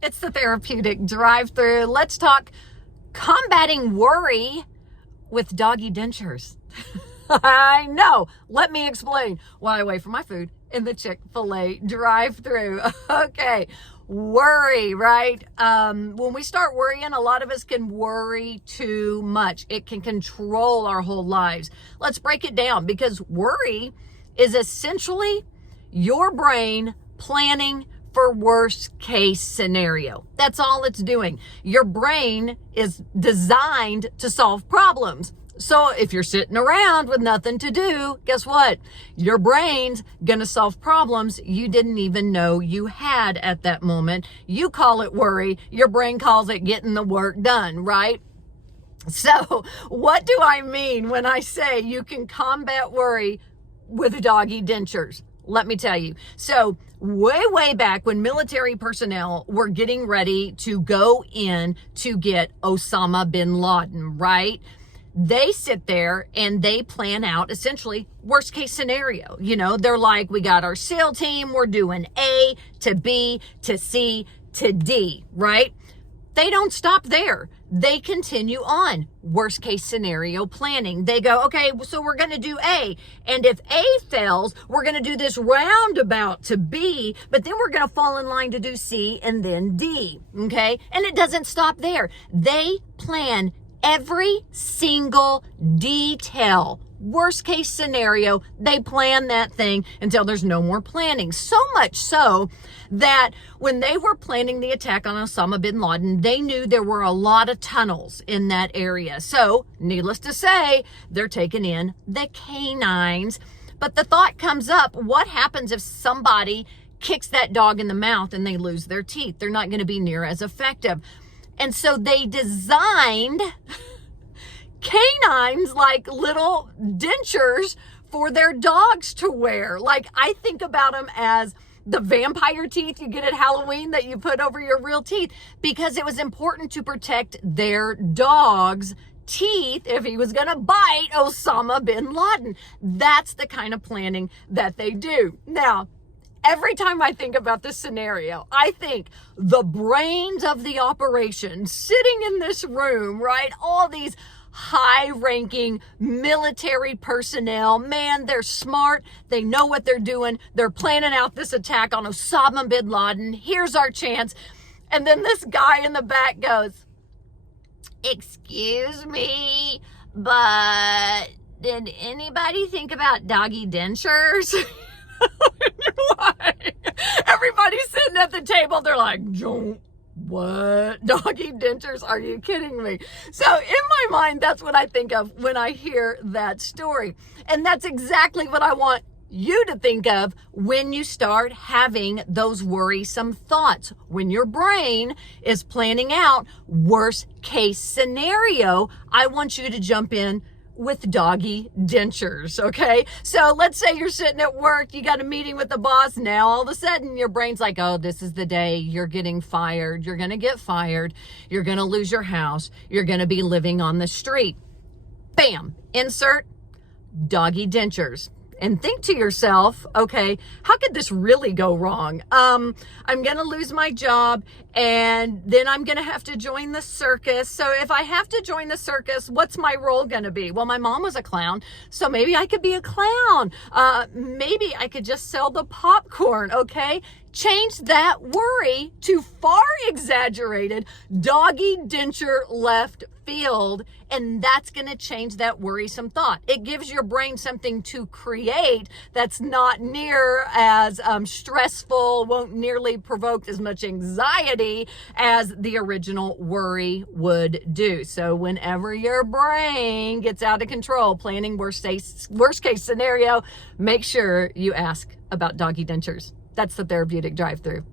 It's the Therapeutic Drive-Thru. Let's talk combating worry with Doggie Dentures. I know. Let me explain why I wait for my food in the Chick-fil-A drive-thru. Okay. Worry, right? When we start worrying, a lot of us can worry too much. It can control our whole lives. Let's break it down, because worry is essentially your brain planning for worst case scenario. That's all it's doing. Your brain is designed to solve problems. So if you're sitting around with nothing to do, guess what? Your brain's gonna solve problems you didn't even know you had at that moment. You call it worry. Your brain calls it getting the work done, right? So what do I mean when I say you can combat worry with Doggie Dentures? Let me tell you. So way back when military personnel were getting ready to go in to get Osama bin Laden, right? They sit there and they plan out essentially worst case scenario. You know, they're like, we got our SEAL team. We're doing A to B to C to D, right? They don't stop there. They continue on worst case scenario planning. They go, okay, so we're going to do A. And if A fails, we're going to do this roundabout to B, but then we're going to fall in line to do C and then D. Okay. And it doesn't stop there. They plan every single detail. Worst case scenario, they plan that thing until there's no more planning. So much so that when they were planning the attack on Osama bin Laden, they knew there were a lot of tunnels in that area. So needless to say, they're taking in the canines. But the thought comes up, what happens if somebody kicks that dog in the mouth and they lose their teeth? They're not going to be near as effective. And so they designed canines, like little dentures for their dogs to wear. Like, I think about them as the vampire teeth you get at Halloween that you put over your real teeth, because it was important to protect their dog's teeth if he was going to bite Osama bin Laden. That's the kind of planning that they do. Now, every time I think about this scenario, I think the brains of the operation sitting in this room, right? All these high-ranking military personnel, man, they're smart. They know what they're doing. They're planning out this attack on Osama bin Laden. Here's our chance. And then this guy in the back goes, "Excuse me, but did anybody think about Doggie Dentures?" Everybody's sitting at the table. They're like, what? Doggie Dentures? Are you kidding me? So in my mind, that's what I think of when I hear that story. And that's exactly what I want you to think of when you start having those worrisome thoughts. When your brain is planning out worst case scenario, I want you to jump in with Doggie Dentures, okay? So let's say you're sitting at work, you got a meeting with the boss. Now all of a sudden your brain's like, oh, this is the day you're getting fired. You're gonna get fired. You're gonna lose your house. You're gonna be living on the street. Bam, insert Doggie Dentures. And think to yourself, okay, how could this really go wrong? I'm going to lose my job, and then I'm going to have to join the circus. So if I have to join the circus, what's my role going to be? Well, my mom was a clown, so maybe I could be a clown. Maybe I could just sell the popcorn, okay? Change that worry to far exaggerated Doggie Denture left field, and that's going to change that worrisome thought. It gives your brain something to create that's not near as stressful, won't nearly provoke as much anxiety as the original worry would do. So whenever your brain gets out of control planning worst case scenario, make sure you ask about Doggie Dentures. That's the Therapeutic Drive-Thru.